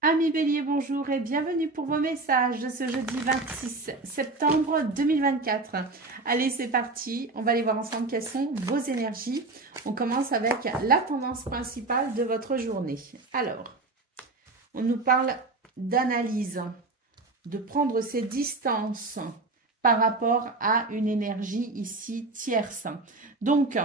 Amis Bélier, bonjour et bienvenue pour vos messages de ce jeudi 26 septembre 2024. Allez, c'est parti. On va aller voir ensemble quelles sont vos énergies. On commence avec la tendance principale de votre journée. Alors, on nous parle d'analyse, de prendre ses distances par rapport à une énergie ici tierce. Donc,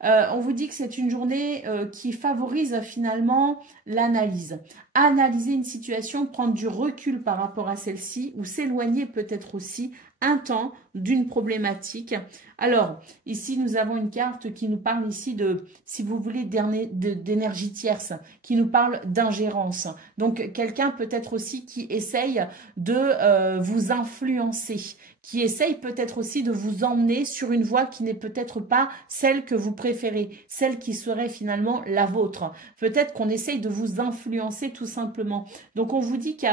on vous dit que c'est une journée qui favorise finalement l'analyse. Analyser une situation, prendre du recul par rapport à celle-ci ou s'éloigner peut-être aussi un temps d'une problématique. Alors, ici, nous avons une carte qui nous parle ici de, si vous voulez, d'énergie tierce, qui nous parle d'ingérence. Donc, quelqu'un peut-être aussi qui essaye de vous influencer, qui essaye peut-être aussi de vous emmener sur une voie qui n'est peut-être pas celle que vous préférez, celle qui serait finalement la vôtre. Peut-être qu'on essaye de vous influencer tout simplement. Donc on vous dit qu'il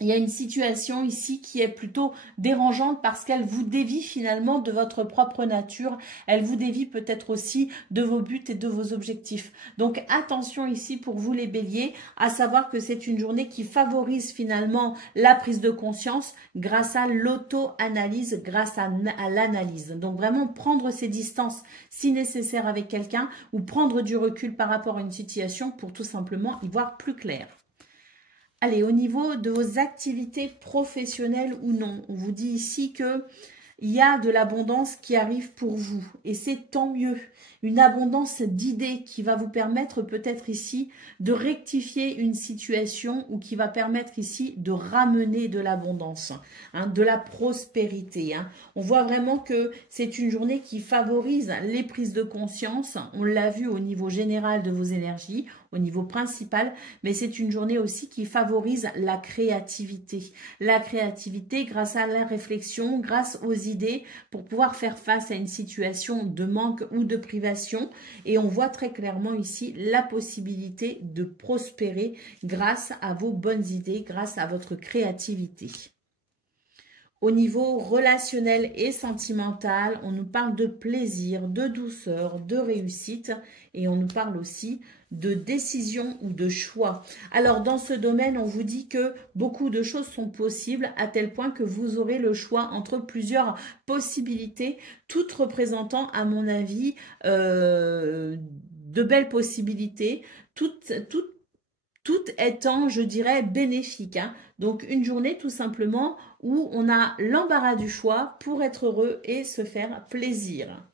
y a une situation ici qui est plutôt dérangeante parce qu'elle vous dévie finalement de votre propre nature. Elle vous dévie peut-être aussi de vos buts et de vos objectifs. Donc attention ici pour vous les béliers, à savoir que c'est une journée qui favorise finalement la prise de conscience grâce à l'auto-analyse, grâce à l'analyse. Donc vraiment prendre ses distances si nécessaire avec quelqu'un ou prendre du recul par rapport à une situation pour tout simplement y voir plus clair. Allez, au niveau de vos activités professionnelles ou non, on vous dit ici que il y a de l'abondance qui arrive pour vous et c'est tant mieux. Une abondance d'idées qui va vous permettre peut-être ici de rectifier une situation ou qui va permettre ici de ramener de l'abondance, hein, de la prospérité. Hein. On voit vraiment que c'est une journée qui favorise les prises de conscience. On l'a vu au niveau général de vos énergies, au niveau principal, mais c'est une journée aussi qui favorise la créativité. La créativité grâce à la réflexion, grâce aux idées pour pouvoir faire face à une situation de manque ou de privation. Et on voit très clairement ici la possibilité de prospérer grâce à vos bonnes idées, grâce à votre créativité. Au niveau relationnel et sentimental, on nous parle de plaisir, de douceur, de réussite et on nous parle aussi de décision ou de choix. Alors dans ce domaine, on vous dit que beaucoup de choses sont possibles à tel point que vous aurez le choix entre plusieurs possibilités, toutes représentant à mon avis de belles possibilités, toutes étant, je dirais, bénéfiques. Hein. Donc une journée tout simplement où on a l'embarras du choix pour être heureux et se faire plaisir.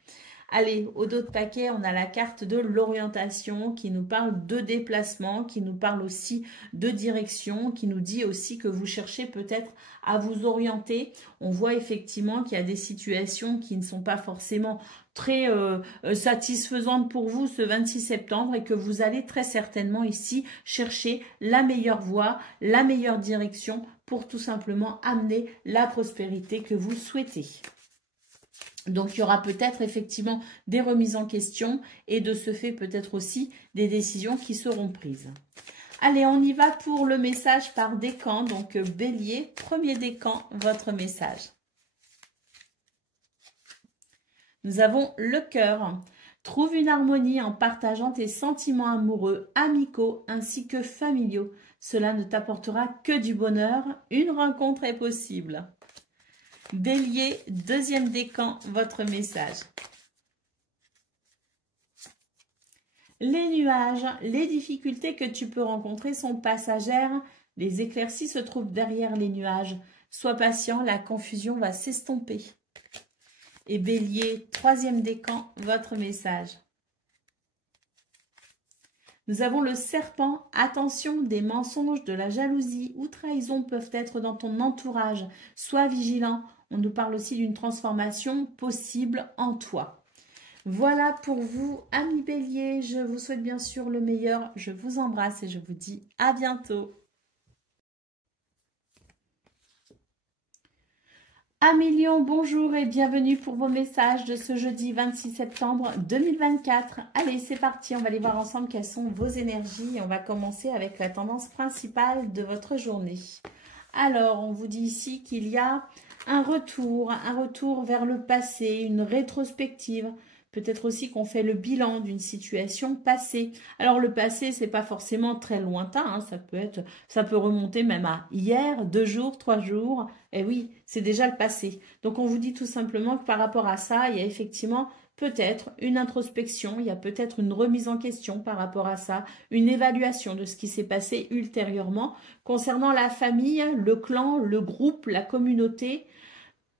Allez, au dos de paquet, on a la carte de l'orientation qui nous parle de déplacement, qui nous parle aussi de direction, qui nous dit aussi que vous cherchez peut-être à vous orienter. On voit effectivement qu'il y a des situations qui ne sont pas forcément très satisfaisantes pour vous ce 26 septembre et que vous allez très certainement ici chercher la meilleure voie, la meilleure direction pour tout simplement amener la prospérité que vous souhaitez. Donc, il y aura peut-être effectivement des remises en question et de ce fait peut-être aussi des décisions qui seront prises. Allez, on y va pour le message par décan. Donc, Bélier, premier décan, votre message. Nous avons le cœur. Trouve une harmonie en partageant tes sentiments amoureux, amicaux ainsi que familiaux. Cela ne t'apportera que du bonheur. Une rencontre est possible. Bélier, deuxième décan, votre message. Les nuages, les difficultés que tu peux rencontrer sont passagères. Les éclaircies se trouvent derrière les nuages. Sois patient, la confusion va s'estomper. Et Bélier, troisième décan, votre message. Nous avons le serpent. Attention, des mensonges, de la jalousie ou trahison peuvent être dans ton entourage. Sois vigilant. On nous parle aussi d'une transformation possible en toi. Voilà pour vous, amis Bélier. Je vous souhaite bien sûr le meilleur. Je vous embrasse et je vous dis à bientôt. Amis Lion, bonjour et bienvenue pour vos messages de ce jeudi 26 septembre 2024. Allez, c'est parti, on va aller voir ensemble quelles sont vos énergies. Et on va commencer avec la tendance principale de votre journée. Alors, on vous dit ici qu'il y a un retour vers le passé, une rétrospective. peut-être aussi qu'on fait le bilan d'une situation passée. Alors le passé, c'est pas forcément très lointain, hein, ça peut remonter même à hier, 2 jours, 3 jours. Et oui, c'est déjà le passé. Donc on vous dit tout simplement que par rapport à ça, il y a effectivement peut-être une introspection, il y a peut-être une remise en question par rapport à ça, une évaluation de ce qui s'est passé ultérieurement concernant la famille, le clan, le groupe, la communauté.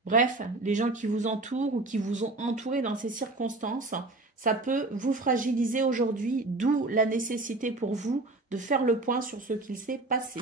Bref, les gens qui vous entourent ou qui vous ont entouré dans ces circonstances, ça peut vous fragiliser aujourd'hui, d'où la nécessité pour vous de faire le point sur ce qu'il s'est passé.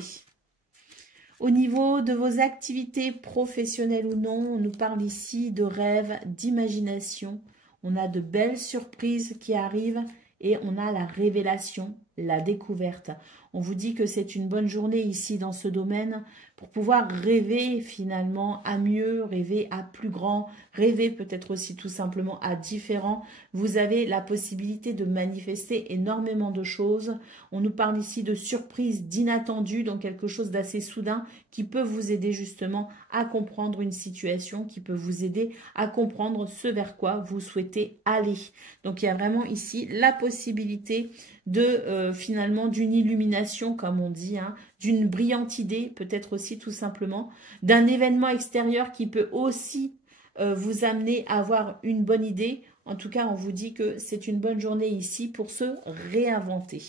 Au niveau de vos activités professionnelles ou non, on nous parle ici de rêves, d'imagination. On a de belles surprises qui arrivent et on a la révélation, la découverte. On vous dit que c'est une bonne journée ici dans ce domaine pour pouvoir rêver finalement à mieux, rêver à plus grand, rêver peut-être aussi tout simplement à différent. Vous avez la possibilité de manifester énormément de choses. On nous parle ici de surprises, d'inattendus, donc quelque chose d'assez soudain qui peut vous aider justement à comprendre une situation, qui peut vous aider à comprendre ce vers quoi vous souhaitez aller. Donc il y a vraiment ici la possibilité de finalement d'une illumination comme on dit, hein, d'une brillante idée, peut-être aussi tout simplement, d'un événement extérieur qui peut aussi vous amener à avoir une bonne idée. En tout cas, on vous dit que c'est une bonne journée ici pour se réinventer.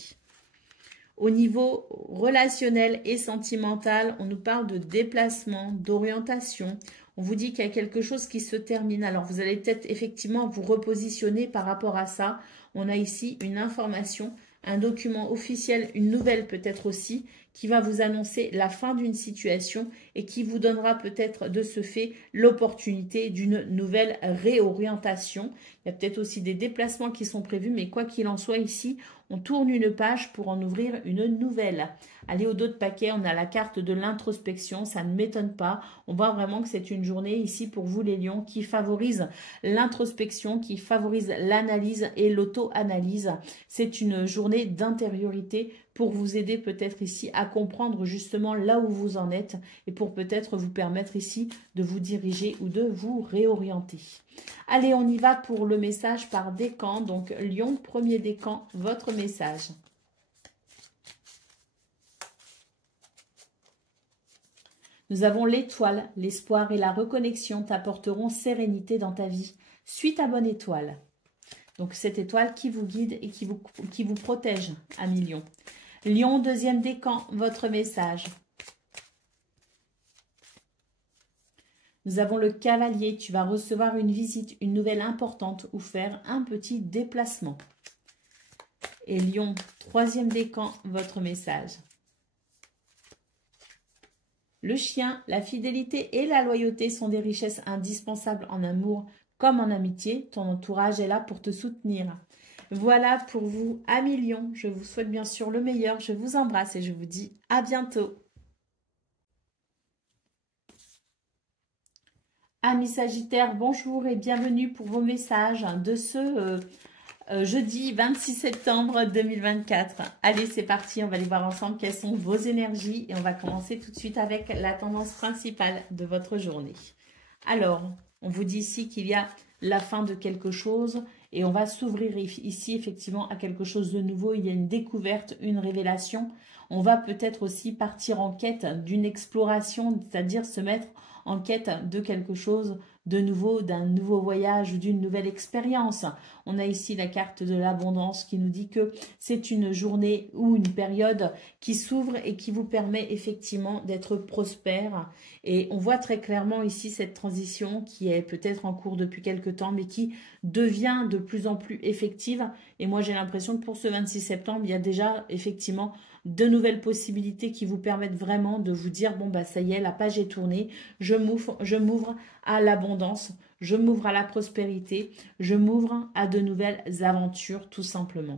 Au niveau relationnel et sentimental, on nous parle de déplacement, d'orientation. On vous dit qu'il y a quelque chose qui se termine. Alors, vous allez peut-être effectivement vous repositionner par rapport à ça. On a ici une information, un document officiel, une nouvelle peut-être aussi, qui va vous annoncer la fin d'une situation et qui vous donnera peut-être de ce fait l'opportunité d'une nouvelle réorientation. Il y a peut-être aussi des déplacements qui sont prévus, mais quoi qu'il en soit ici, on tourne une page pour en ouvrir une nouvelle. Allez, au dos de paquet, on a la carte de l'introspection, ça ne m'étonne pas. On voit vraiment que c'est une journée ici pour vous les lions qui favorise l'introspection, qui favorise l'analyse et l'auto-analyse. C'est une journée d'intériorité pour vous aider peut-être ici à comprendre justement là où vous en êtes et pour peut-être vous permettre ici de vous diriger ou de vous réorienter. Allez, on y va pour le message par décan. Donc, Lion, premier décan, votre message. Nous avons l'étoile, l'espoir et la reconnexion t'apporteront sérénité dans ta vie. Suis ta bonne étoile. Donc, cette étoile qui vous guide et qui vous protège, amis Lion. Lion, deuxième décan, votre message. Nous avons le cavalier, tu vas recevoir une visite, une nouvelle importante ou faire un petit déplacement. Et Lion, troisième décan, votre message. Le chien, la fidélité et la loyauté sont des richesses indispensables en amour comme en amitié. Ton entourage est là pour te soutenir. Voilà pour vous, amis Lion. Je vous souhaite bien sûr le meilleur. Je vous embrasse et je vous dis à bientôt. Amis Sagittaires, bonjour et bienvenue pour vos messages de ce jeudi 26 septembre 2024. Allez, c'est parti, on va aller voir ensemble quelles sont vos énergies et on va commencer tout de suite avec la tendance principale de votre journée. Alors, on vous dit ici qu'il y a la fin de quelque chose et on va s'ouvrir ici effectivement à quelque chose de nouveau. Il y a une découverte, une révélation. On va peut-être aussi partir en quête d'une exploration, c'est-à-dire se mettre en quête de quelque chose de nouveau, d'un nouveau voyage ou d'une nouvelle expérience. On a ici la carte de l'abondance qui nous dit que c'est une journée ou une période qui s'ouvre et qui vous permet effectivement d'être prospère. Et on voit très clairement ici cette transition qui est peut-être en cours depuis quelque temps, mais qui devient de plus en plus effective. Et moi, j'ai l'impression que pour ce 26 septembre, il y a déjà effectivement de nouvelles possibilités qui vous permettent vraiment de vous dire, bon, bah ça y est, la page est tournée, je m'ouvre à l'abondance, je m'ouvre à la prospérité, je m'ouvre à de nouvelles aventures, tout simplement.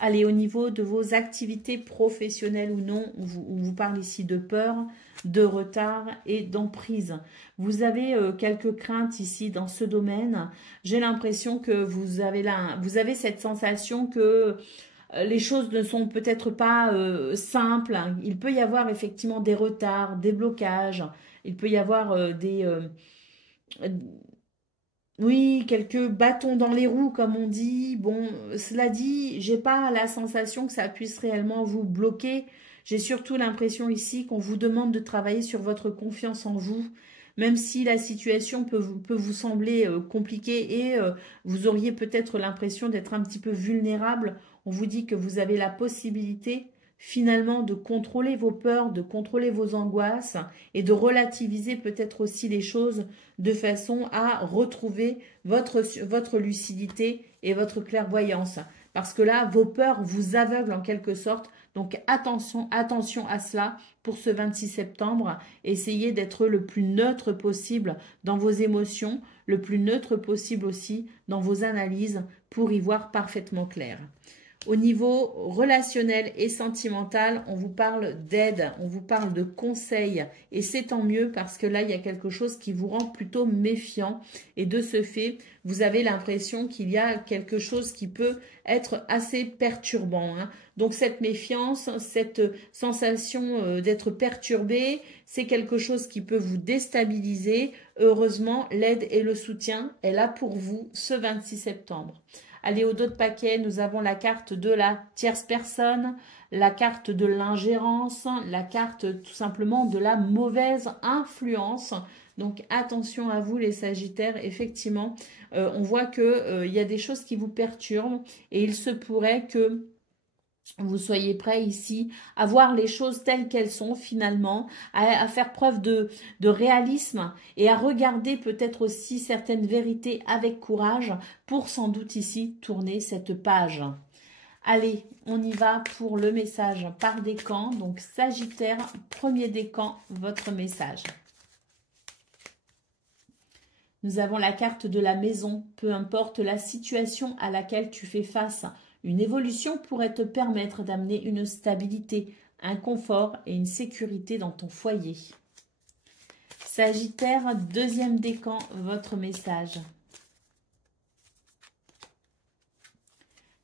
Allez, au niveau de vos activités professionnelles ou non, on vous parle ici de peur, de retard et d'emprise. Vous avez quelques craintes ici dans ce domaine. J'ai l'impression que vous avez cette sensation que les choses ne sont peut-être pas simples. Il peut y avoir effectivement des retards, des blocages. Il peut y avoir Oui, quelques bâtons dans les roues, comme on dit. Bon, cela dit, j'ai pas la sensation que ça puisse réellement vous bloquer. J'ai surtout l'impression ici qu'on vous demande de travailler sur votre confiance en vous, même si la situation peut vous sembler compliquée et vous auriez peut-être l'impression d'être un petit peu vulnérable. On vous dit que vous avez la possibilité finalement de contrôler vos peurs, de contrôler vos angoisses et de relativiser peut-être aussi les choses de façon à retrouver votre lucidité et votre clairvoyance. Parce que là, vos peurs vous aveuglent en quelque sorte. Donc attention, attention à cela pour ce 26 septembre. Essayez d'être le plus neutre possible dans vos émotions, le plus neutre possible aussi dans vos analyses pour y voir parfaitement clair. Au niveau relationnel et sentimental, on vous parle d'aide, on vous parle de conseils et c'est tant mieux parce que là, il y a quelque chose qui vous rend plutôt méfiant et de ce fait, vous avez l'impression qu'il y a quelque chose qui peut être assez perturbant. Donc cette méfiance, cette sensation d'être perturbé, c'est quelque chose qui peut vous déstabiliser. Heureusement, l'aide et le soutien est là pour vous ce 26 septembre. Allez, au dos de paquet, nous avons la carte de la tierce personne, la carte de l'ingérence, la carte tout simplement de la mauvaise influence. Donc attention à vous les Sagittaires, effectivement, on voit qu'il y a des choses qui vous perturbent et il se pourrait que vous soyez prêts ici à voir les choses telles qu'elles sont finalement, à faire preuve de réalisme et à regarder peut-être aussi certaines vérités avec courage pour sans doute ici tourner cette page. Allez, on y va pour le message par décan. Donc Sagittaire, premier décan, votre message. Nous avons la carte de la maison, peu importe la situation à laquelle tu fais face. Une évolution pourrait te permettre d'amener une stabilité, un confort et une sécurité dans ton foyer. Sagittaire, deuxième décan, votre message.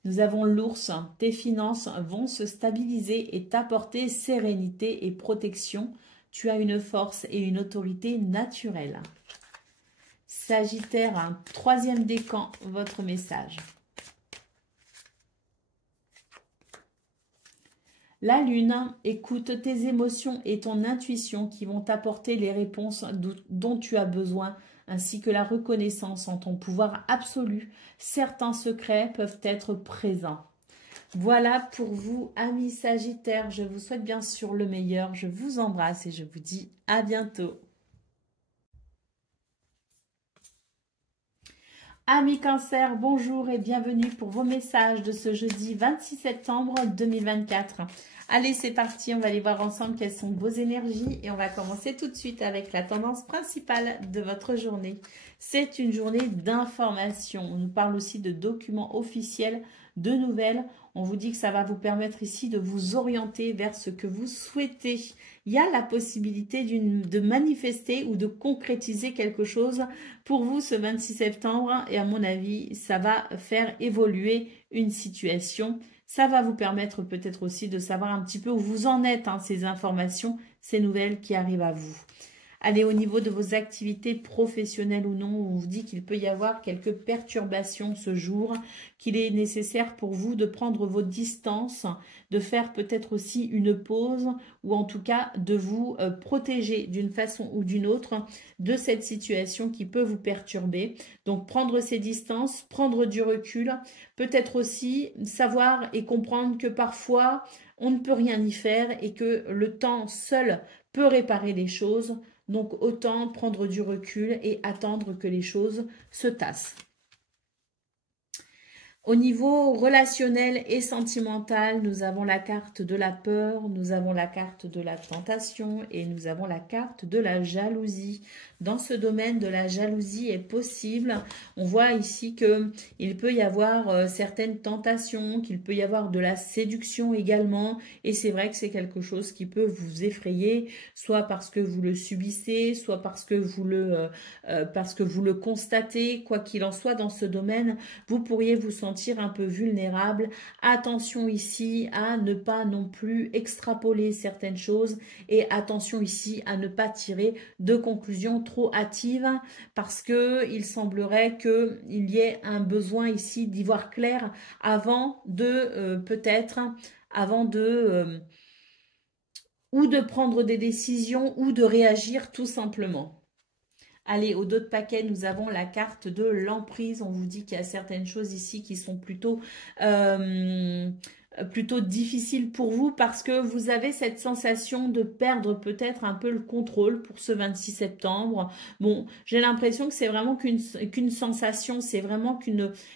Nous avons l'ours, tes finances vont se stabiliser et t'apporter sérénité et protection. Tu as une force et une autorité naturelle. Sagittaire, troisième décan, votre message. La lune, écoute tes émotions et ton intuition qui vont t'apporter les réponses dont tu as besoin, ainsi que la reconnaissance en ton pouvoir absolu. Certains secrets peuvent être présents. Voilà pour vous, amis Sagittaires. Je vous souhaite bien sûr le meilleur. Je vous embrasse et je vous dis à bientôt. Amis Cancer, bonjour et bienvenue pour vos messages de ce jeudi 26 septembre 2024. Allez, c'est parti, on va aller voir ensemble quelles sont vos énergies et on va commencer tout de suite avec la tendance principale de votre journée. C'est une journée d'information. On nous parle aussi de documents officiels, de nouvelles. On vous dit que ça va vous permettre ici de vous orienter vers ce que vous souhaitez. Il y a la possibilité de manifester ou de concrétiser quelque chose pour vous ce 26 septembre et à mon avis, ça va faire évoluer une situation. Ça va vous permettre peut-être aussi de savoir un petit peu où vous en êtes, ces informations, ces nouvelles qui arrivent à vous. Allez, au niveau de vos activités professionnelles ou non, on vous dit qu'il peut y avoir quelques perturbations ce jour, qu'il est nécessaire pour vous de prendre vos distances, de faire peut-être aussi une pause ou en tout cas de vous protéger d'une façon ou d'une autre de cette situation qui peut vous perturber. Donc prendre ces distances, prendre du recul, peut-être aussi savoir et comprendre que parfois on ne peut rien y faire et que le temps seul peut réparer les choses. Donc, autant prendre du recul et attendre que les choses se tassent. Au niveau relationnel et sentimental, nous avons la carte de la peur, nous avons la carte de la tentation et nous avons la carte de la jalousie. Dans ce domaine de la jalousie est possible. On voit ici qu'il peut y avoir certaines tentations, qu'il peut y avoir de la séduction également. Et c'est vrai que c'est quelque chose qui peut vous effrayer, soit parce que vous le subissez, soit parce que vous le constatez. Quoi qu'il en soit dans ce domaine, vous pourriez vous sentir sentir un peu vulnérable. Attention ici à ne pas non plus extrapoler certaines choses et attention ici à ne pas tirer de conclusions trop hâtives parce que il semblerait qu'il y ait un besoin ici d'y voir clair avant de ou de prendre des décisions ou de réagir tout simplement. Allez, au dos de paquet, nous avons la carte de l'emprise. On vous dit qu'il y a certaines choses ici qui sont plutôt difficiles pour vous parce que vous avez cette sensation de perdre peut-être un peu le contrôle pour ce 26 septembre. Bon, j'ai l'impression que c'est vraiment qu'une sensation, c'est vraiment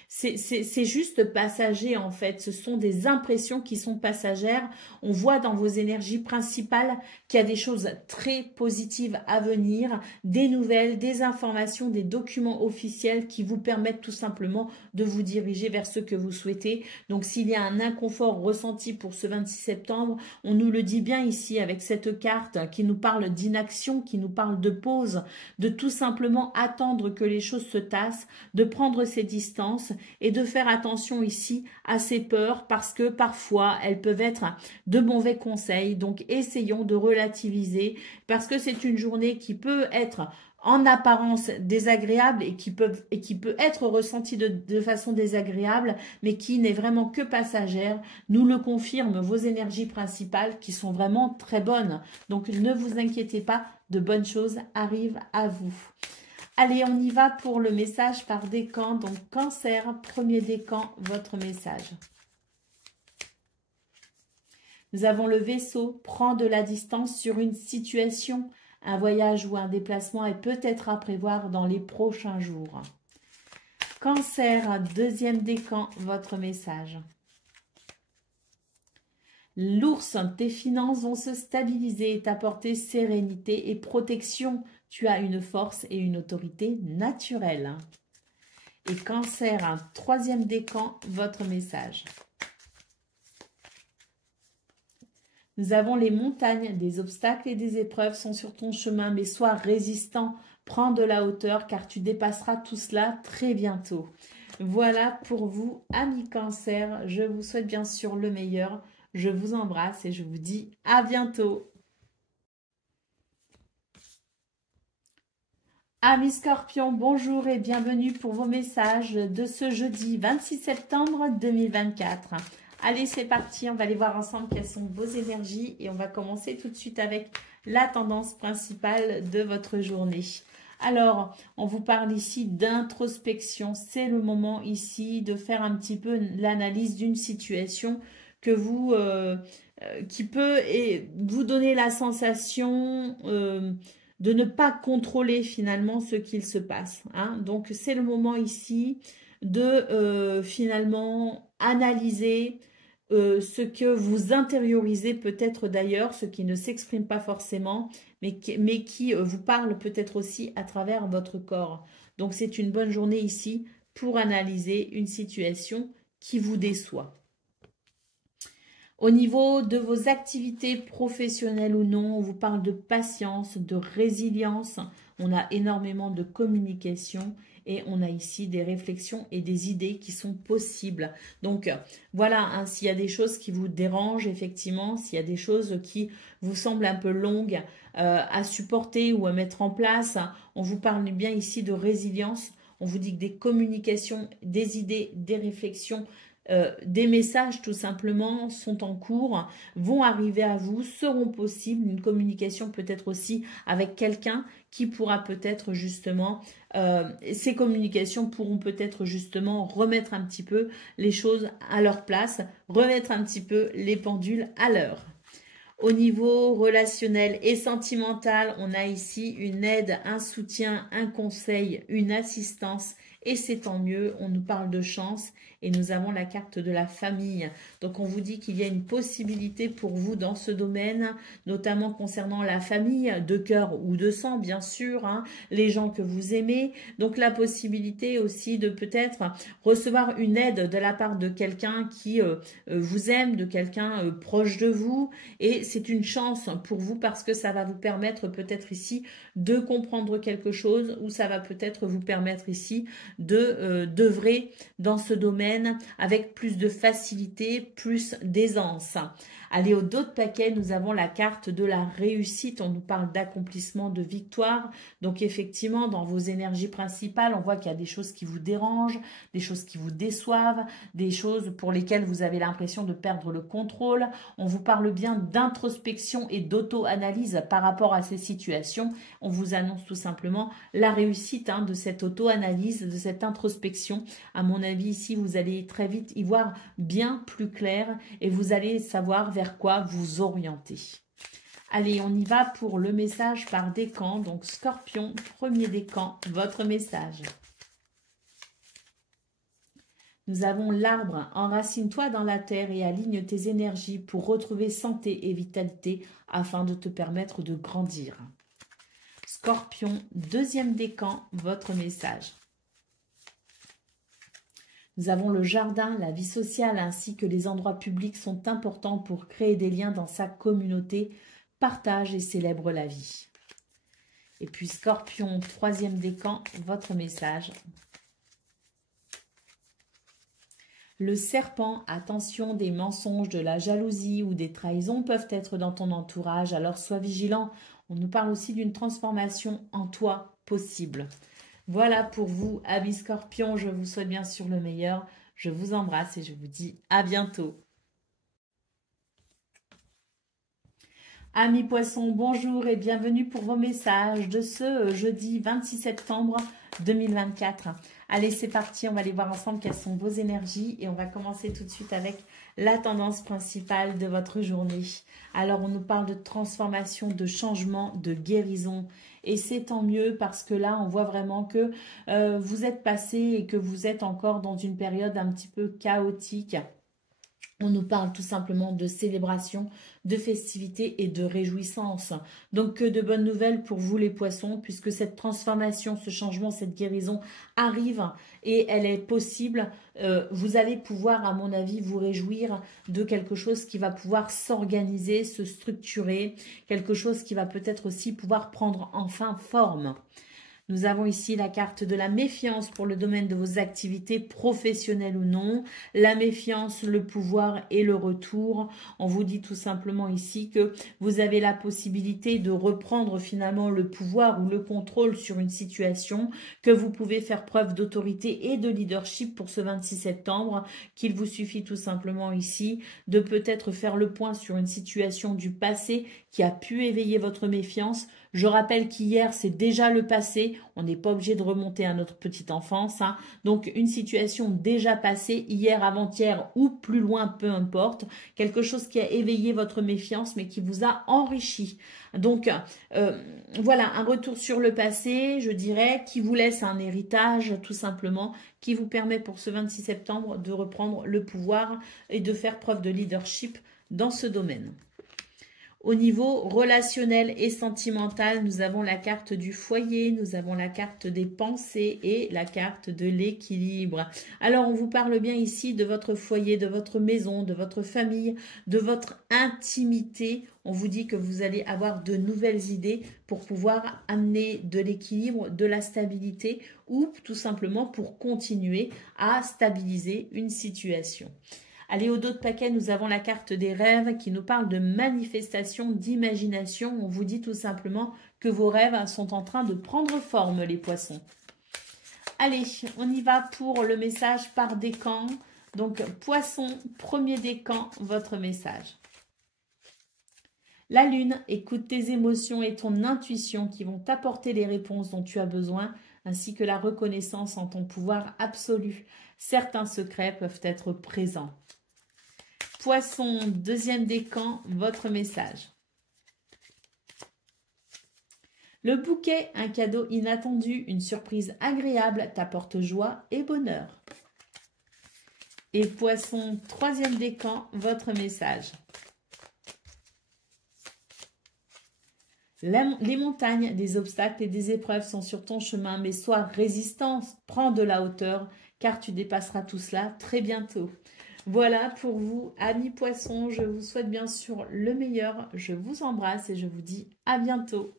c'est juste passager en fait. Ce sont des impressions qui sont passagères. On voit dans vos énergies principales qu'il y a des choses très positives à venir, des nouvelles, des informations, des documents officiels qui vous permettent tout simplement de vous diriger vers ce que vous souhaitez. Donc s'il y a un inconfort ressenti pour ce 26 septembre, on nous le dit bien ici avec cette carte qui nous parle d'inaction, qui nous parle de pause, de tout simplement attendre que les choses se tassent, de prendre ses distances et de faire attention ici à ces peurs parce que parfois elles peuvent être de mauvais conseils. Donc essayons de relativiser parce que c'est une journée qui peut être en apparence désagréable et qui peut être ressentie de façon désagréable, mais qui n'est vraiment que passagère. Nous le confirment vos énergies principales qui sont vraiment très bonnes. Donc ne vous inquiétez pas, de bonnes choses arrivent à vous. Allez, on y va pour le message par décan. Donc Cancer, premier décan, votre message. Nous avons le vaisseau, prend de la distance sur une situation. Un voyage ou un déplacement est peut-être à prévoir dans les prochains jours. Cancer, deuxième décan, votre message. L'ours, tes finances vont se stabiliser et t'apporter sérénité et protection. Tu as une force et une autorité naturelle. Et Cancer, troisième décan, votre message. Nous avons les montagnes, des obstacles et des épreuves sont sur ton chemin, mais sois résistant, prends de la hauteur car tu dépasseras tout cela très bientôt. Voilà pour vous, amis Cancer. Je vous souhaite bien sûr le meilleur. Je vous embrasse et je vous dis à bientôt. Amis Scorpions, bonjour et bienvenue pour vos messages de ce jeudi 26 septembre 2024. Allez, c'est parti, on va aller voir ensemble quelles sont vos énergies et on va commencer tout de suite avec la tendance principale de votre journée. Alors, on vous parle ici d'introspection. C'est le moment ici de faire un petit peu l'analyse d'une situation que vous, qui peut vous donner la sensation de ne pas contrôler finalement ce qu'il se passe. Hein. Donc, c'est le moment ici de finalement analyser ce que vous intériorisez peut-être d'ailleurs, ce qui ne s'exprime pas forcément, mais qui vous parle peut-être aussi à travers votre corps. Donc c'est une bonne journée ici pour analyser une situation qui vous déçoit. Au niveau de vos activités professionnelles ou non, on vous parle de patience, de résilience, on a énormément de communication et on a ici des réflexions et des idées qui sont possibles. Donc voilà, hein, s'il y a des choses qui vous dérangent effectivement, s'il y a des choses qui vous semblent un peu longues à supporter ou à mettre en place, on vous parle bien ici de résilience. On vous dit que des communications, des idées, des réflexions, des messages tout simplement sont en cours, vont arriver à vous, seront possibles. Une communication peut-être aussi avec quelqu'un qui pourra peut-être justement, ces communications pourront peut-être justement remettre un petit peu les choses à leur place, remettre un petit peu les pendules à l'heure. Au niveau relationnel et sentimental, on a ici une aide, un soutien, un conseil, une assistance et c'est tant mieux. On nous parle de chance et nous avons la carte de la famille. Donc on vous dit qu'il y a une possibilité pour vous dans ce domaine, notamment concernant la famille, de cœur ou de sang bien sûr, hein, les gens que vous aimez. Donc la possibilité aussi de peut-être recevoir une aide de la part de quelqu'un qui vous aime, de quelqu'un proche de vous. Et c'est une chance pour vous parce que ça va vous permettre peut-être ici de comprendre quelque chose ou ça va peut-être vous permettre ici de d'œuvrer dans ce domaine sereine, avec plus de facilité, plus d'aisance. Allez, au dos de paquet, nous avons la carte de la réussite. On nous parle d'accomplissement, de victoire. Donc, effectivement, dans vos énergies principales, on voit qu'il y a des choses qui vous dérangent, des choses qui vous déçoivent, des choses pour lesquelles vous avez l'impression de perdre le contrôle. On vous parle bien d'introspection et d'auto-analyse par rapport à ces situations. On vous annonce tout simplement la réussite de cette auto-analyse, de cette introspection. À mon avis, ici, vous allez très vite y voir bien plus clair et vous allez savoir vers quoi vous orienter. Allez, on y va pour le message par décan. Donc, Scorpion, premier décan, votre message. Nous avons l'arbre. Enracine-toi dans la terre et aligne tes énergies pour retrouver santé et vitalité afin de te permettre de grandir. Scorpion, deuxième décan, votre message. Nous avons le jardin, la vie sociale ainsi que les endroits publics sont importants pour créer des liens dans sa communauté. Partage et célèbre la vie. Et puis Scorpion, troisième décan, votre message. Le serpent, attention, des mensonges, de la jalousie ou des trahisons peuvent être dans ton entourage, alors sois vigilant. On nous parle aussi d'une transformation en toi possible. Voilà pour vous, amis Scorpion, je vous souhaite bien sûr le meilleur. Je vous embrasse et je vous dis à bientôt. Amis Poissons, bonjour et bienvenue pour vos messages de ce jeudi 26 septembre 2024. Allez, c'est parti, on va aller voir ensemble quelles sont vos énergies et on va commencer tout de suite avec la tendance principale de votre journée. Alors, on nous parle de transformation, de changement, de guérison. Et c'est tant mieux parce que là, on voit vraiment que vous êtes passé et que vous êtes encore dans une période un petit peu chaotique. On nous parle tout simplement de célébration, de festivité et de réjouissance. Donc, que de bonnes nouvelles pour vous les poissons, puisque cette transformation, ce changement, cette guérison arrive et elle est possible. Vous allez pouvoir, à mon avis, vous réjouir de quelque chose qui va pouvoir s'organiser, se structurer, quelque chose qui va peut-être aussi pouvoir prendre enfin forme. Nous avons ici la carte de la méfiance pour le domaine de vos activités professionnelles ou non. La méfiance, le pouvoir et le retour. On vous dit tout simplement ici que vous avez la possibilité de reprendre finalement le pouvoir ou le contrôle sur une situation, que vous pouvez faire preuve d'autorité et de leadership pour ce 26 septembre, qu'il vous suffit tout simplement ici de peut-être faire le point sur une situation du passé qui a pu éveiller votre méfiance. Je rappelle qu'hier, c'est déjà le passé. On n'est pas obligé de remonter à notre petite enfance. Donc, une situation déjà passée, hier, avant-hier ou plus loin, peu importe. Quelque chose qui a éveillé votre méfiance, mais qui vous a enrichi. Donc, voilà, un retour sur le passé, je dirais, qui vous laisse un héritage, tout simplement, qui vous permet pour ce 26 septembre de reprendre le pouvoir et de faire preuve de leadership dans ce domaine. Au niveau relationnel et sentimental, nous avons la carte du foyer, nous avons la carte des pensées et la carte de l'équilibre. Alors, on vous parle bien ici de votre foyer, de votre maison, de votre famille, de votre intimité. On vous dit que vous allez avoir de nouvelles idées pour pouvoir amener de l'équilibre, de la stabilité ou tout simplement pour continuer à stabiliser une situation. Allez, au dos de paquet, nous avons la carte des rêves qui nous parle de manifestation, d'imagination. On vous dit tout simplement que vos rêves sont en train de prendre forme, les poissons. Allez, on y va pour le message par décan. Donc, poisson, premier décan, votre message. La lune, écoute tes émotions et ton intuition qui vont t'apporter les réponses dont tu as besoin, ainsi que la reconnaissance en ton pouvoir absolu. Certains secrets peuvent être présents. Poisson, deuxième décan, votre message. Le bouquet, un cadeau inattendu, une surprise agréable, t'apporte joie et bonheur. Et Poisson, troisième décan, votre message. Les montagnes, des obstacles et des épreuves sont sur ton chemin, mais sois résistant, prends de la hauteur, car tu dépasseras tout cela très bientôt. Voilà pour vous, amis poissons, je vous souhaite bien sûr le meilleur, je vous embrasse et je vous dis à bientôt.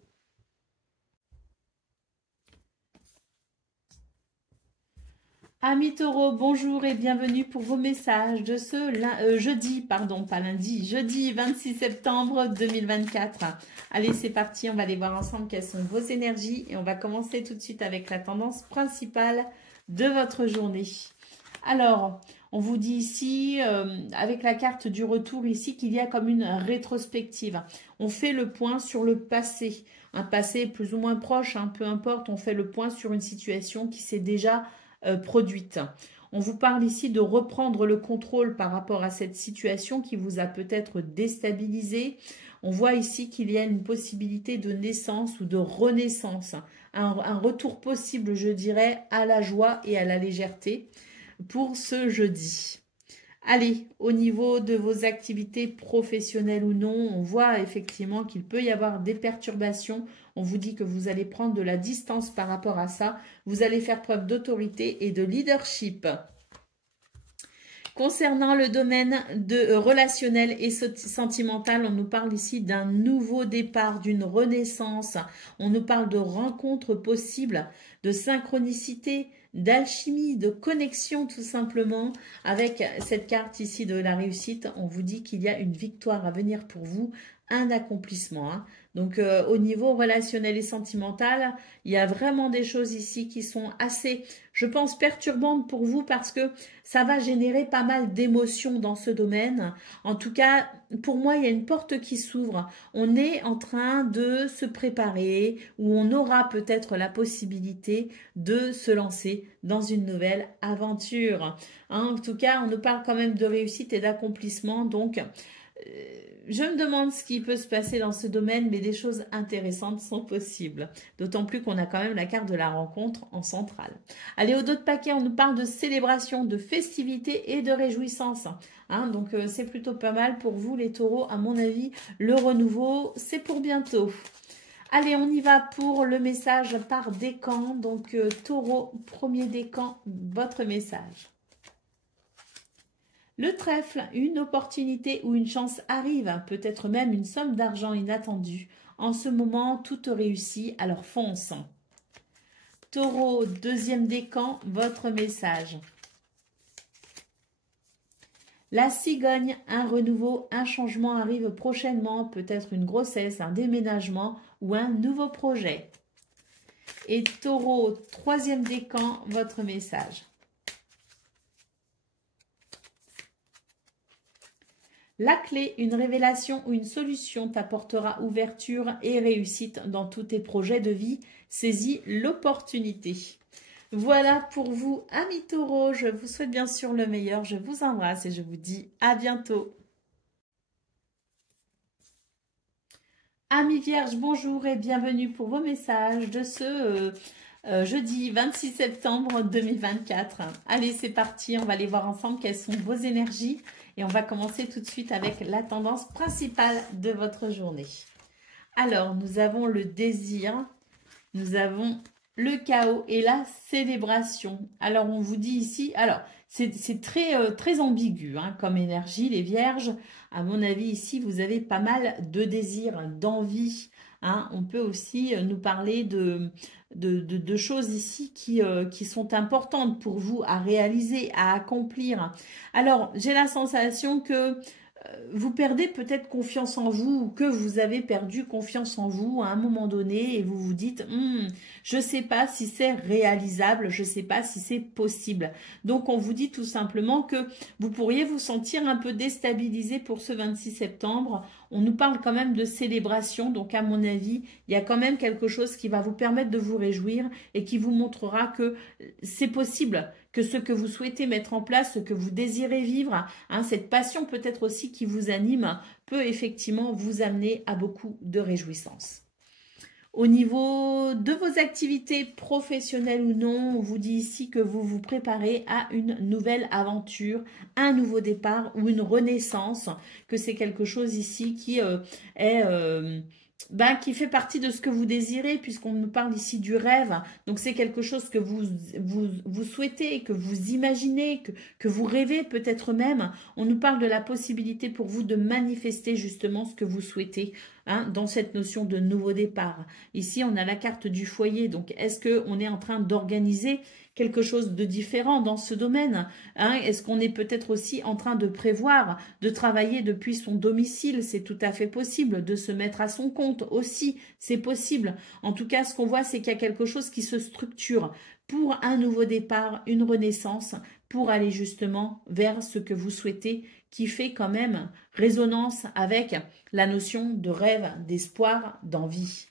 Amis taureaux, bonjour et bienvenue pour vos messages de ce jeudi, pardon, pas lundi, jeudi 26 septembre 2024. Allez, c'est parti, on va aller voir ensemble quelles sont vos énergies et on va commencer tout de suite avec la tendance principale de votre journée. Alors, on vous dit ici, avec la carte du retour ici, qu'il y a comme une rétrospective. On fait le point sur le passé, un passé plus ou moins proche, hein, peu importe, on fait le point sur une situation qui s'est déjà produite. On vous parle ici de reprendre le contrôle par rapport à cette situation qui vous a peut-être déstabilisé. On voit ici qu'il y a une possibilité de naissance ou de renaissance, un retour possible, je dirais, à la joie et à la légèreté pour ce jeudi. Allez, au niveau de vos activités professionnelles ou non, on voit effectivement qu'il peut y avoir des perturbations. On vous dit que vous allez prendre de la distance par rapport à ça. Vous allez faire preuve d'autorité et de leadership. Concernant le domaine relationnel et sentimental, on nous parle ici d'un nouveau départ, d'une renaissance. On nous parle de rencontres possibles, de synchronicité, d'alchimie, de connexion tout simplement. Avec cette carte ici de la réussite, on vous dit qu'il y a une victoire à venir pour vous, un accomplissement. Hein. Donc au niveau relationnel et sentimental, il y a vraiment des choses ici qui sont assez, je pense, perturbantes pour vous parce que ça va générer pas mal d'émotions dans ce domaine. En tout cas, pour moi, il y a une porte qui s'ouvre. On est en train de se préparer ou on aura peut-être la possibilité de se lancer dans une nouvelle aventure. Hein, en tout cas, on nous parle quand même de réussite et d'accomplissement. Donc, je me demande ce qui peut se passer dans ce domaine, mais des choses intéressantes sont possibles. D'autant plus qu'on a quand même la carte de la rencontre en centrale. Allez, au dos de paquet, on nous parle de célébration, de festivité et de réjouissance. Hein, donc, c'est plutôt pas mal pour vous, les taureaux. À mon avis, le renouveau, c'est pour bientôt. Allez, on y va pour le message par décan. Donc, taureau, premier décan, votre message. Le trèfle, une opportunité ou une chance arrive, peut-être même une somme d'argent inattendue. En ce moment, tout réussit, alors fonce. Taureau, deuxième décan, votre message. La cigogne, un renouveau, un changement arrive prochainement, peut-être une grossesse, un déménagement ou un nouveau projet. Et taureau, troisième décan, votre message. La clé, une révélation ou une solution t'apportera ouverture et réussite dans tous tes projets de vie. Saisis l'opportunité. Voilà pour vous, amis taureaux. Je vous souhaite bien sûr le meilleur. Je vous embrasse et je vous dis à bientôt. Amis vierges, bonjour et bienvenue pour vos messages de ce jeudi 26 septembre 2024. Allez, c'est parti. On va aller voir ensemble quelles sont vos énergies. Et on va commencer tout de suite avec la tendance principale de votre journée. Alors, nous avons le désir, nous avons le chaos et la célébration. Alors, on vous dit ici, alors, c'est très ambigu hein, comme énergie, les vierges. À mon avis, ici, vous avez pas mal de désirs, d'envie. Hein. On peut aussi nous parler de choses ici qui sont importantes pour vous à réaliser, à accomplir. Alors, j'ai la sensation que vous perdez peut-être confiance en vous ou que vous avez perdu confiance en vous à un moment donné et vous vous dites je ne sais pas si c'est réalisable, je ne sais pas si c'est possible. Donc, on vous dit tout simplement que vous pourriez vous sentir un peu déstabilisé pour ce 26 septembre. On nous parle quand même de célébration, donc à mon avis, il y a quand même quelque chose qui va vous permettre de vous réjouir et qui vous montrera que c'est possible, que ce que vous souhaitez mettre en place, ce que vous désirez vivre, hein, cette passion peut-être aussi qui vous anime, peut effectivement vous amener à beaucoup de réjouissance. Au niveau de vos activités professionnelles ou non, on vous dit ici que vous vous préparez à une nouvelle aventure, un nouveau départ ou une renaissance, que c'est quelque chose ici qui qui fait partie de ce que vous désirez, puisqu'on nous parle ici du rêve. Donc, c'est quelque chose que vous souhaitez, que vous imaginez, que vous rêvez peut-être même. On nous parle de la possibilité pour vous de manifester justement ce que vous souhaitez hein, dans cette notion de nouveau départ. Ici, on a la carte du foyer. Donc, est-ce qu'on est en train d'organiser quelque chose de différent dans ce domaine, hein? Est-ce qu'on est peut-être aussi en train de prévoir de travailler depuis son domicile? C'est tout à fait possible. De se mettre à son compte aussi, c'est possible. En tout cas, ce qu'on voit, c'est qu'il y a quelque chose qui se structure pour un nouveau départ, une renaissance, pour aller justement vers ce que vous souhaitez, qui fait quand même résonance avec la notion de rêve, d'espoir, d'envie.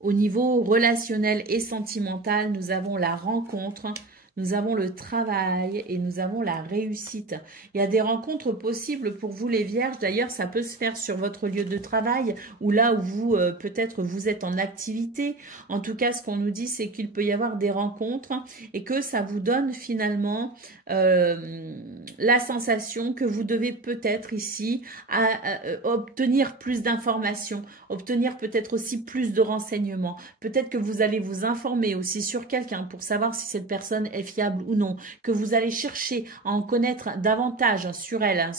Au niveau relationnel et sentimental, nous avons la rencontre, nous avons le travail et nous avons la réussite. Il y a des rencontres possibles pour vous les vierges. D'ailleurs, ça peut se faire sur votre lieu de travail ou là où vous, peut-être, vous êtes en activité. En tout cas, ce qu'on nous dit, c'est qu'il peut y avoir des rencontres et que ça vous donne finalement la sensation que vous devez peut-être ici obtenir plus d'informations, obtenir peut-être aussi plus de renseignements. Peut-être que vous allez vous informer aussi sur quelqu'un pour savoir si cette personne est fiable ou non, que vous allez chercher à en connaître davantage sur elle, hein,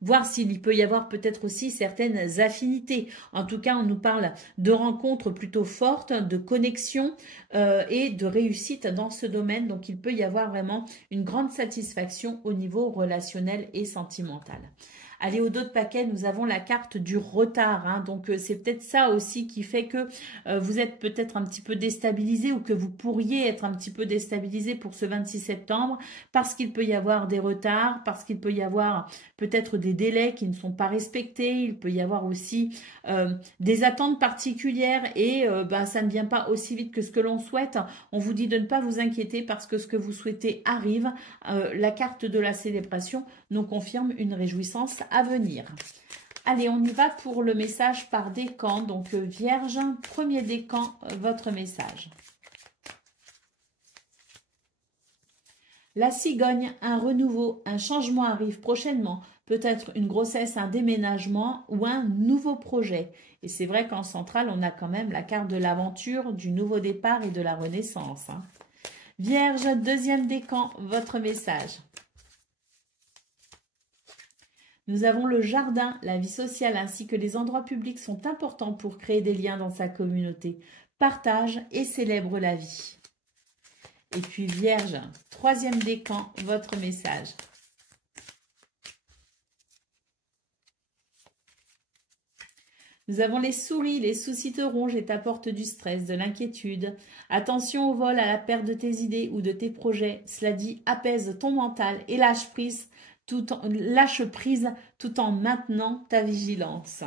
voir s'il peut y avoir peut-être aussi certaines affinités. En tout cas, on nous parle de rencontres plutôt fortes, de connexions et de réussite dans ce domaine. Donc, il peut y avoir vraiment une grande satisfaction au niveau relationnel et sentimental. Allez, au dos de paquet, nous avons la carte du retard. Hein. Donc, c'est peut-être ça aussi qui fait que vous êtes peut-être un petit peu déstabilisé ou que vous pourriez être un petit peu déstabilisé pour ce 26 septembre parce qu'il peut y avoir des retards, parce qu'il peut y avoir peut-être des délais qui ne sont pas respectés. Il peut y avoir aussi des attentes particulières et ça ne vient pas aussi vite que ce que l'on souhaite. On vous dit de ne pas vous inquiéter parce que ce que vous souhaitez arrive. La carte de la célébration nous confirme une réjouissance à venir. Allez, on y va pour le message par décan. Donc, Vierge, premier décan, votre message. La cigogne, un renouveau, un changement arrive prochainement. Peut-être une grossesse, un déménagement ou un nouveau projet. Et c'est vrai qu'en centrale, on a quand même la carte de l'aventure, du nouveau départ et de la renaissance. Hein. Vierge, deuxième décan, votre message. Nous avons le jardin, la vie sociale ainsi que les endroits publics sont importants pour créer des liens dans sa communauté. Partage et célèbre la vie. Et puis Vierge, troisième décan, votre message. Nous avons les souris, les soucis te rongent et t'apportent du stress, de l'inquiétude. Attention au vol, à la perte de tes idées ou de tes projets. Cela dit, apaise ton mental et lâche prise tout en maintenant ta vigilance.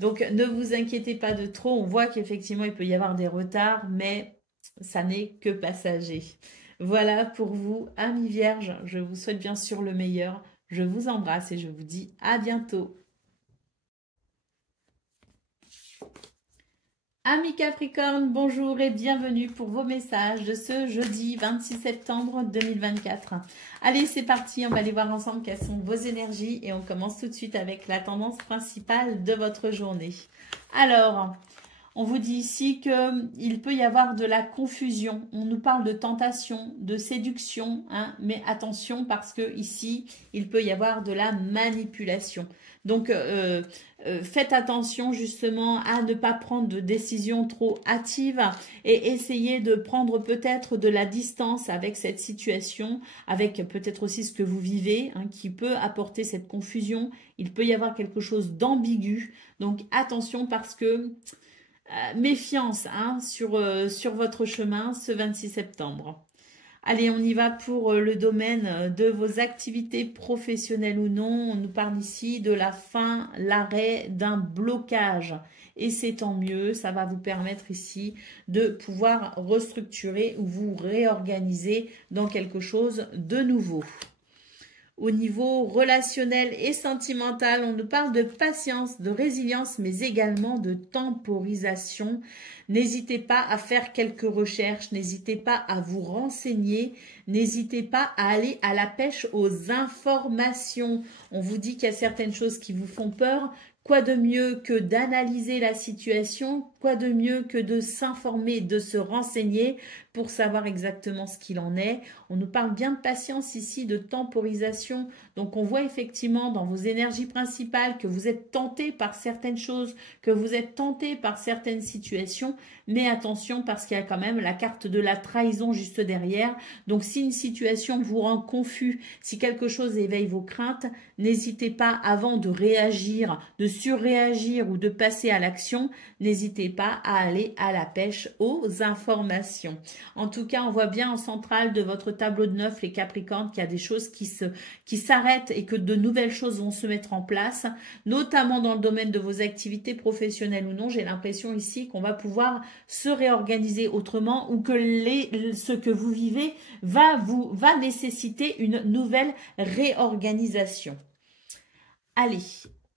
Donc, ne vous inquiétez pas de trop. On voit qu'effectivement, il peut y avoir des retards, mais ça n'est que passager. Voilà pour vous, amis vierges. Je vous souhaite bien sûr le meilleur. Je vous embrasse et je vous dis à bientôt. Amis Capricorne, bonjour et bienvenue pour vos messages de ce jeudi 26 septembre 2024. Allez, c'est parti, on va aller voir ensemble quelles sont vos énergies et on commence tout de suite avec la tendance principale de votre journée. Alors, on vous dit ici qu'il peut y avoir de la confusion. On nous parle de tentation, de séduction, hein, mais attention parce que ici, il peut y avoir de la manipulation. Donc, faites attention justement à ne pas prendre de décisions trop hâtives et essayez de prendre peut-être de la distance avec cette situation, avec peut-être aussi ce que vous vivez, hein, qui peut apporter cette confusion. Il peut y avoir quelque chose d'ambigu. Donc, attention parce que méfiance hein, sur votre chemin ce 26 septembre. Allez, on y va pour le domaine de vos activités professionnelles ou non. On nous parle ici de la fin, l'arrêt d'un blocage. Et c'est tant mieux, ça va vous permettre ici de pouvoir restructurer ou vous réorganiser dans quelque chose de nouveau. Au niveau relationnel et sentimental, on nous parle de patience, de résilience, mais également de temporisation. N'hésitez pas à faire quelques recherches, n'hésitez pas à vous renseigner, n'hésitez pas à aller à la pêche aux informations. On vous dit qu'il y a certaines choses qui vous font peur. Quoi de mieux que d'analyser la situation? Quoi de mieux que de s'informer, de se renseigner pour savoir exactement ce qu'il en est. On nous parle bien de patience ici, de temporisation. Donc, on voit effectivement dans vos énergies principales que vous êtes tenté par certaines choses, que vous êtes tenté par certaines situations. Mais attention, parce qu'il y a quand même la carte de la trahison juste derrière. Donc, si une situation vous rend confus, si quelque chose éveille vos craintes, n'hésitez pas, avant de réagir, de surréagir ou de passer à l'action, n'hésitez pas à aller à la pêche aux informations. En tout cas, on voit bien en centrale de votre tableau de 9, les Capricornes, qu'il y a des choses qui s'arrêtent et que de nouvelles choses vont se mettre en place, notamment dans le domaine de vos activités professionnelles ou non. J'ai l'impression ici qu'on va pouvoir se réorganiser autrement ou que ce que vous vivez va nécessiter une nouvelle réorganisation. Allez,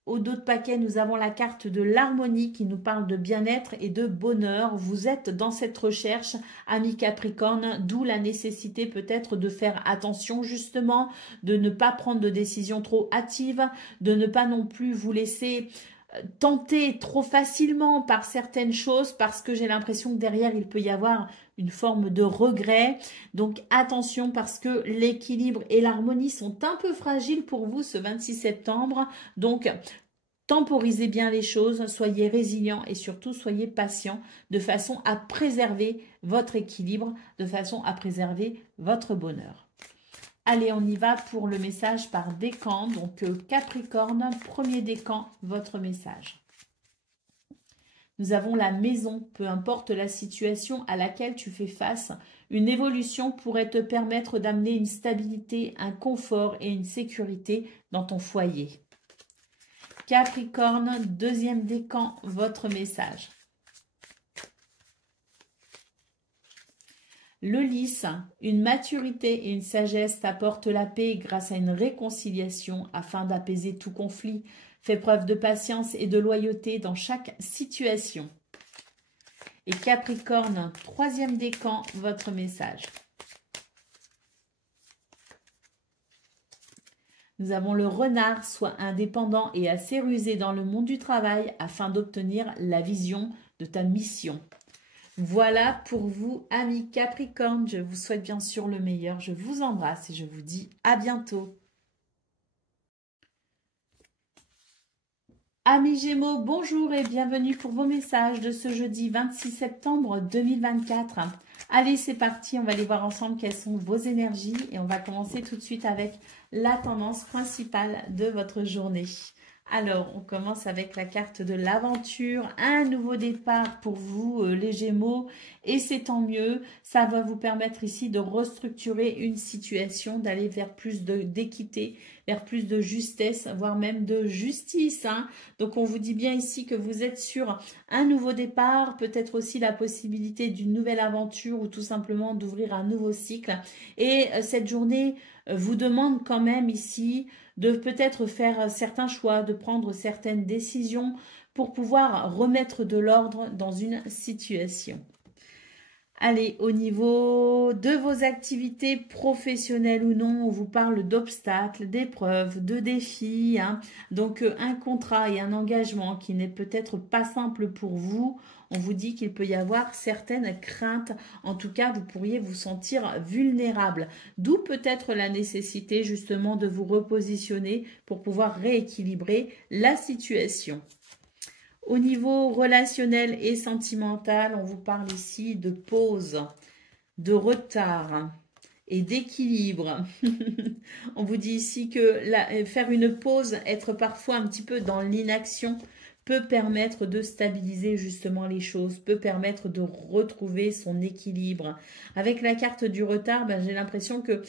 au dos de paquet, nous avons la carte de l'harmonie qui nous parle de bien-être et de bonheur. Vous êtes dans cette recherche, amis Capricorne, d'où la nécessité peut-être de faire attention justement, de ne pas prendre de décisions trop hâtives, de ne pas non plus vous laisser tenter trop facilement par certaines choses parce que j'ai l'impression que derrière il peut y avoir une forme de regret. Donc attention parce que l'équilibre et l'harmonie sont un peu fragiles pour vous ce 26 septembre. Donc temporisez bien les choses, soyez résilients et surtout soyez patients de façon à préserver votre équilibre, de façon à préserver votre bonheur. Allez, on y va pour le message par décan. Donc, Capricorne, premier décan, votre message. Nous avons la maison, peu importe la situation à laquelle tu fais face. Une évolution pourrait te permettre d'amener une stabilité, un confort et une sécurité dans ton foyer. Capricorne, deuxième décan, votre message. Le lys, une maturité et une sagesse t'apportent la paix grâce à une réconciliation afin d'apaiser tout conflit. Fais preuve de patience et de loyauté dans chaque situation. Et Capricorne, troisième décan, votre message. Nous avons le renard, sois indépendant et assez rusé dans le monde du travail afin d'obtenir la vision de ta mission. Voilà pour vous, amis Capricorne. Je vous souhaite bien sûr le meilleur. Je vous embrasse et je vous dis à bientôt. Amis Gémeaux, bonjour et bienvenue pour vos messages de ce jeudi 26 septembre 2024. Allez, c'est parti. On va aller voir ensemble quelles sont vos énergies et on va commencer tout de suite avec la tendance principale de votre journée. Alors, on commence avec la carte de l'aventure, un nouveau départ pour vous, les Gémeaux, et c'est tant mieux. Ça va vous permettre ici de restructurer une situation, d'aller vers plus d'équité, vers plus de justesse, voire même de justice. Donc, on vous dit bien ici que vous êtes sur un nouveau départ, peut-être aussi la possibilité d'une nouvelle aventure ou tout simplement d'ouvrir un nouveau cycle. Et cette journée vous demande quand même ici de peut-être faire certains choix, de prendre certaines décisions pour pouvoir remettre de l'ordre dans une situation. Allez, au niveau de vos activités professionnelles ou non, on vous parle d'obstacles, d'épreuves, de défis. Donc, un contrat et un engagement qui n'est peut-être pas simple pour vous. On vous dit qu'il peut y avoir certaines craintes. En tout cas, vous pourriez vous sentir vulnérable. D'où peut-être la nécessité justement de vous repositionner pour pouvoir rééquilibrer la situation. Au niveau relationnel et sentimental, on vous parle ici de pause, de retard et d'équilibre. On vous dit ici que faire une pause, être parfois un petit peu dans l'inaction, peut permettre de stabiliser justement les choses, peut permettre de retrouver son équilibre. Avec la carte du retard, j'ai l'impression que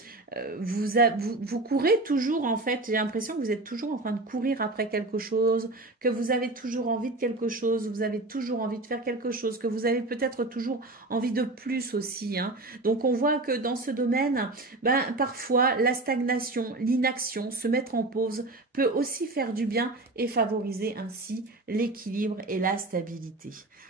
vous courez toujours en fait, j'ai l'impression que vous êtes toujours en train de courir après quelque chose, que vous avez toujours envie de quelque chose, vous avez toujours envie de faire quelque chose, que vous avez peut-être toujours envie de plus aussi. Donc on voit que dans ce domaine, parfois la stagnation, l'inaction, se mettre en pause peut aussi faire du bien et favoriser ainsi l'équilibre et la stabilité.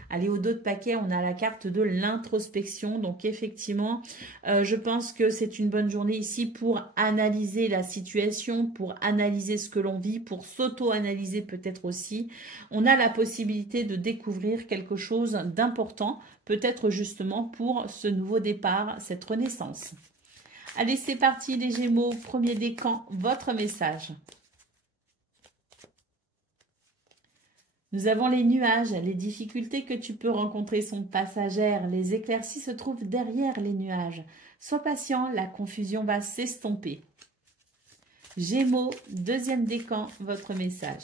Allez, au dos de paquet, on a la carte de l'introspection. Donc effectivement, je pense que c'est une bonne journée ici pour analyser la situation, pour analyser ce que l'on vit, pour s'auto-analyser peut-être aussi. On a la possibilité de découvrir quelque chose d'important, peut-être justement pour ce nouveau départ, cette renaissance. Allez, c'est parti les Gémeaux, premier décan, votre message. Nous avons les nuages, les difficultés que tu peux rencontrer sont passagères, les éclaircies se trouvent derrière les nuages. Sois patient, la confusion va s'estomper. Gémeaux, deuxième décan, votre message.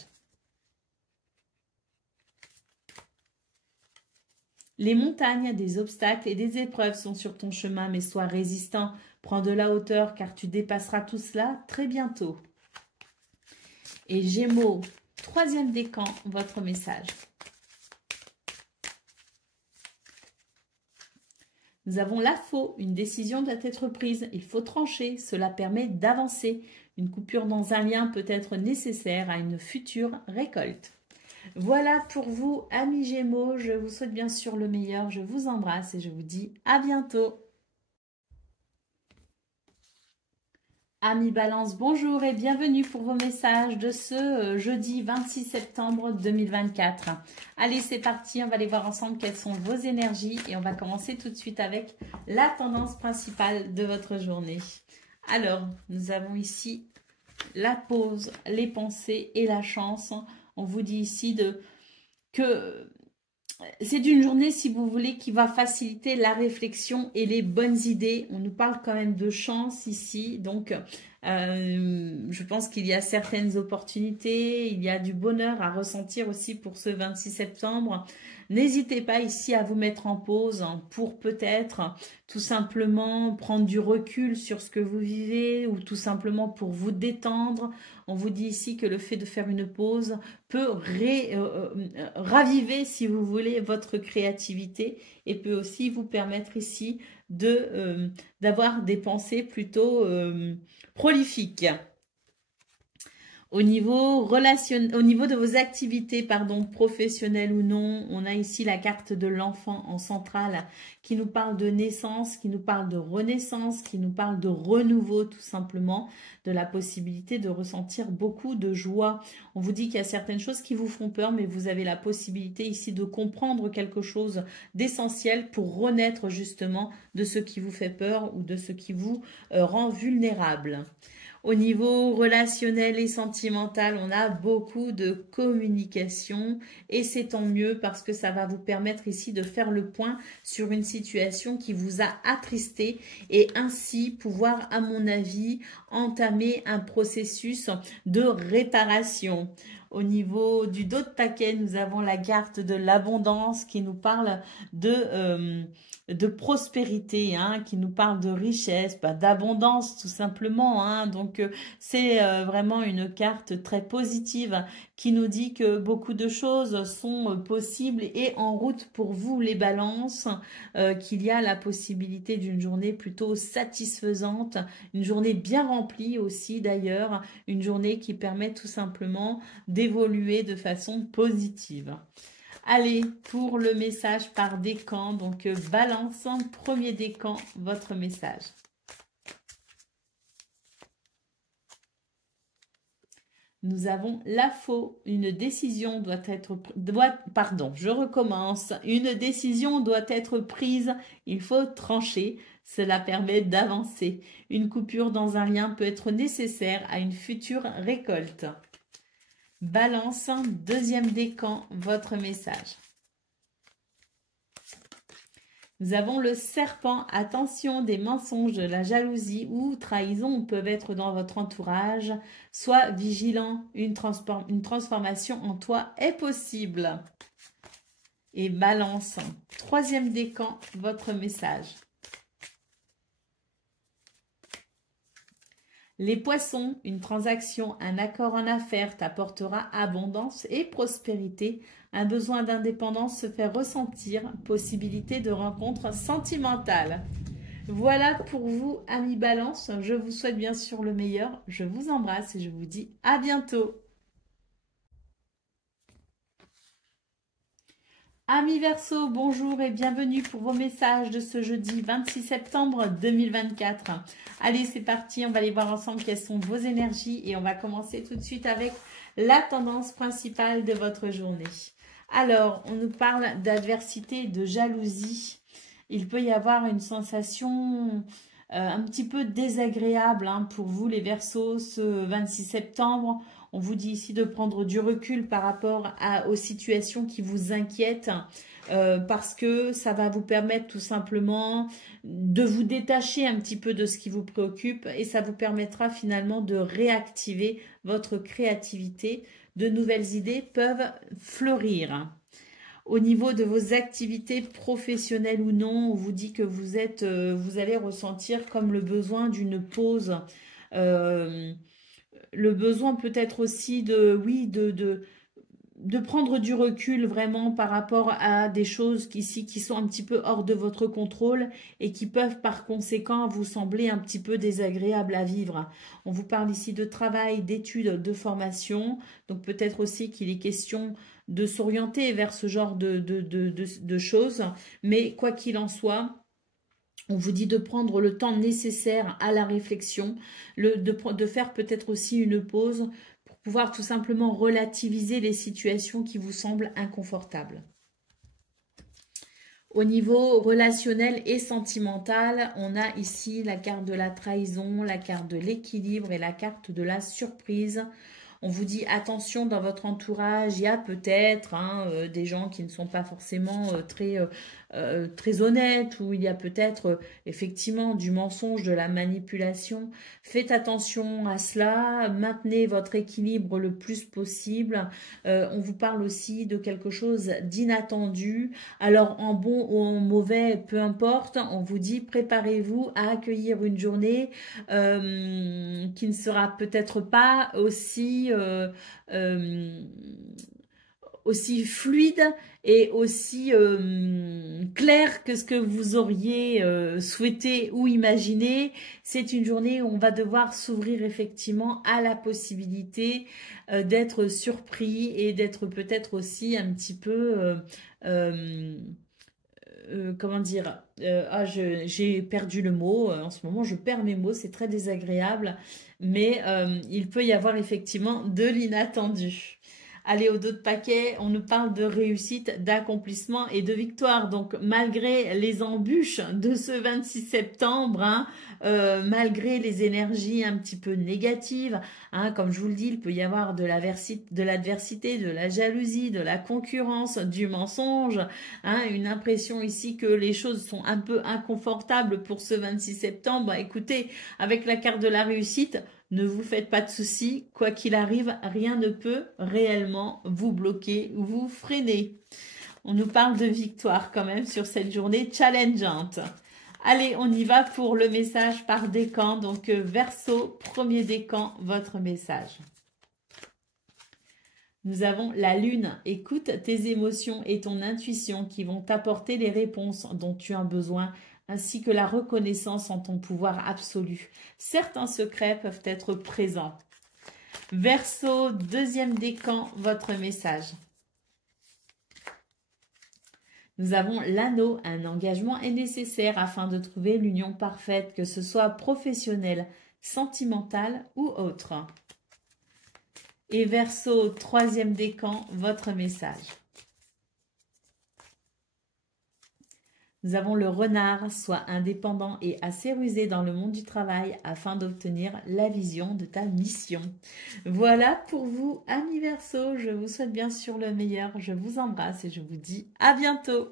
Les montagnes, des obstacles et des épreuves sont sur ton chemin, mais sois résistant. Prends de la hauteur car tu dépasseras tout cela très bientôt. Et Gémeaux, troisième décan, votre message. Nous avons la faux, une décision doit être prise, il faut trancher, cela permet d'avancer. Une coupure dans un lien peut être nécessaire à une future récolte. Voilà pour vous, amis Gémeaux, je vous souhaite bien sûr le meilleur, je vous embrasse et je vous dis à bientôt. Amis Balance, bonjour et bienvenue pour vos messages de ce jeudi 26 septembre 2024. Allez, c'est parti, on va aller voir ensemble quelles sont vos énergies et on va commencer tout de suite avec la tendance principale de votre journée. Alors, nous avons ici la pause, les pensées et la chance. On vous dit ici que c'est une journée, si vous voulez, qui va faciliter la réflexion et les bonnes idées. On nous parle quand même de chance ici. Donc, je pense qu'il y a certaines opportunités. Il y a du bonheur à ressentir aussi pour ce 26 septembre. N'hésitez pas ici à vous mettre en pause pour peut-être tout simplement prendre du recul sur ce que vous vivez ou tout simplement pour vous détendre. On vous dit ici que le fait de faire une pause peut raviver, si vous voulez, votre créativité et peut aussi vous permettre ici d'avoir des pensées plutôt prolifiques. Au niveau de vos activités, professionnelles ou non, on a ici la carte de l'enfant en centrale qui nous parle de naissance, qui nous parle de renaissance, qui nous parle de renouveau tout simplement, de la possibilité de ressentir beaucoup de joie. On vous dit qu'il y a certaines choses qui vous font peur, mais vous avez la possibilité ici de comprendre quelque chose d'essentiel pour renaître justement de ce qui vous fait peur ou de ce qui vous rend vulnérable. Au niveau relationnel et sentimental, on a beaucoup de communication et c'est tant mieux parce que ça va vous permettre ici de faire le point sur une situation qui vous a attristé et ainsi pouvoir, à mon avis, entamer un processus de réparation. Au niveau du dos de paquet, nous avons la carte de l'abondance qui nous parle de prospérité, qui nous parle de richesse, d'abondance tout simplement. Donc, c'est vraiment une carte très positive qui nous dit que beaucoup de choses sont possibles et en route pour vous les balances, qu'il y a la possibilité d'une journée plutôt satisfaisante, une journée bien remplie aussi d'ailleurs, une journée qui permet tout simplement d'évoluer de façon positive. Allez, pour le message par décan, donc Balance, premier décan, votre message. Nous avons la faux, une décision doit être une décision doit être prise, il faut trancher, cela permet d'avancer. Une coupure dans un lien peut être nécessaire à une future récolte. Balance, deuxième décan, votre message. Nous avons le serpent. Attention, des mensonges, de la jalousie ou trahison peuvent être dans votre entourage. Sois vigilant, une transformation en toi est possible. Et Balance, troisième décan, votre message. Les poissons, une transaction, un accord en affaires t'apportera abondance et prospérité. Un besoin d'indépendance se fait ressentir, possibilité de rencontre sentimentale. Voilà pour vous, amis Balance. Je vous souhaite bien sûr le meilleur. Je vous embrasse et je vous dis à bientôt. Amis Verseau, bonjour et bienvenue pour vos messages de ce jeudi 26 septembre 2024. Allez, c'est parti, on va aller voir ensemble quelles sont vos énergies et on va commencer tout de suite avec la tendance principale de votre journée. Alors, on nous parle d'adversité, de jalousie. Il peut y avoir une sensation un petit peu désagréable pour vous les Verseaux ce 26 septembre. On vous dit ici de prendre du recul par rapport aux situations qui vous inquiètent parce que ça va vous permettre tout simplement de vous détacher un petit peu de ce qui vous préoccupe et ça vous permettra finalement de réactiver votre créativité. De nouvelles idées peuvent fleurir. Au niveau de vos activités professionnelles ou non, on vous dit que vous allez ressentir comme le besoin d'une pause, le besoin peut-être aussi de prendre du recul vraiment par rapport à des choses qui sont un petit peu hors de votre contrôle et qui peuvent par conséquent vous sembler un petit peu désagréables à vivre. On vous parle ici de travail, d'études, de formation, donc peut-être aussi qu'il est question de s'orienter vers ce genre de choses, mais quoi qu'il en soit, on vous dit de prendre le temps nécessaire à la réflexion, de faire peut-être aussi une pause pour pouvoir tout simplement relativiser les situations qui vous semblent inconfortables. Au niveau relationnel et sentimental, on a ici la carte de la trahison, la carte de l'équilibre et la carte de la surprise. On vous dit attention dans votre entourage, il y a peut-être des gens qui ne sont pas forcément très honnêtes ou il y a peut-être effectivement du mensonge, de la manipulation. Faites attention à cela, maintenez votre équilibre le plus possible. On vous parle aussi de quelque chose d'inattendu. Alors en bon ou en mauvais, peu importe, on vous dit préparez-vous à accueillir une journée qui ne sera peut-être pas aussi fluide et aussi clair que ce que vous auriez souhaité ou imaginé. C'est une journée où on va devoir s'ouvrir effectivement à la possibilité d'être surpris et d'être peut-être aussi un petit peu... comment dire, j'ai perdu le mot, en ce moment je perds mes mots, c'est très désagréable, mais il peut y avoir effectivement de l'inattendu. Allez, au dos de paquet, on nous parle de réussite, d'accomplissement et de victoire. Donc, malgré les embûches de ce 26 septembre, malgré les énergies un petit peu négatives, comme je vous le dis, il peut y avoir de l'adversité, de la jalousie, de la concurrence, du mensonge, une impression ici que les choses sont un peu inconfortables pour ce 26 septembre. Écoutez, avec la carte de la réussite, ne vous faites pas de soucis, quoi qu'il arrive, rien ne peut réellement vous bloquer ou vous freiner. On nous parle de victoire quand même sur cette journée challengeante. Allez, on y va pour le message par décan. Donc, Verseau, premier décan, votre message. Nous avons la lune. Écoute tes émotions et ton intuition qui vont t'apporter les réponses dont tu as besoin, ainsi que la reconnaissance en ton pouvoir absolu. Certains secrets peuvent être présents. Verseau, deuxième décan, votre message. Nous avons l'anneau. Un engagement est nécessaire afin de trouver l'union parfaite, que ce soit professionnelle, sentimentale ou autre. Et Verseau, troisième décan, votre message. Nous avons le renard, sois indépendant et assez rusé dans le monde du travail afin d'obtenir la vision de ta mission. Voilà pour vous, amis Verseau. Je vous souhaite bien sûr le meilleur. Je vous embrasse et je vous dis à bientôt.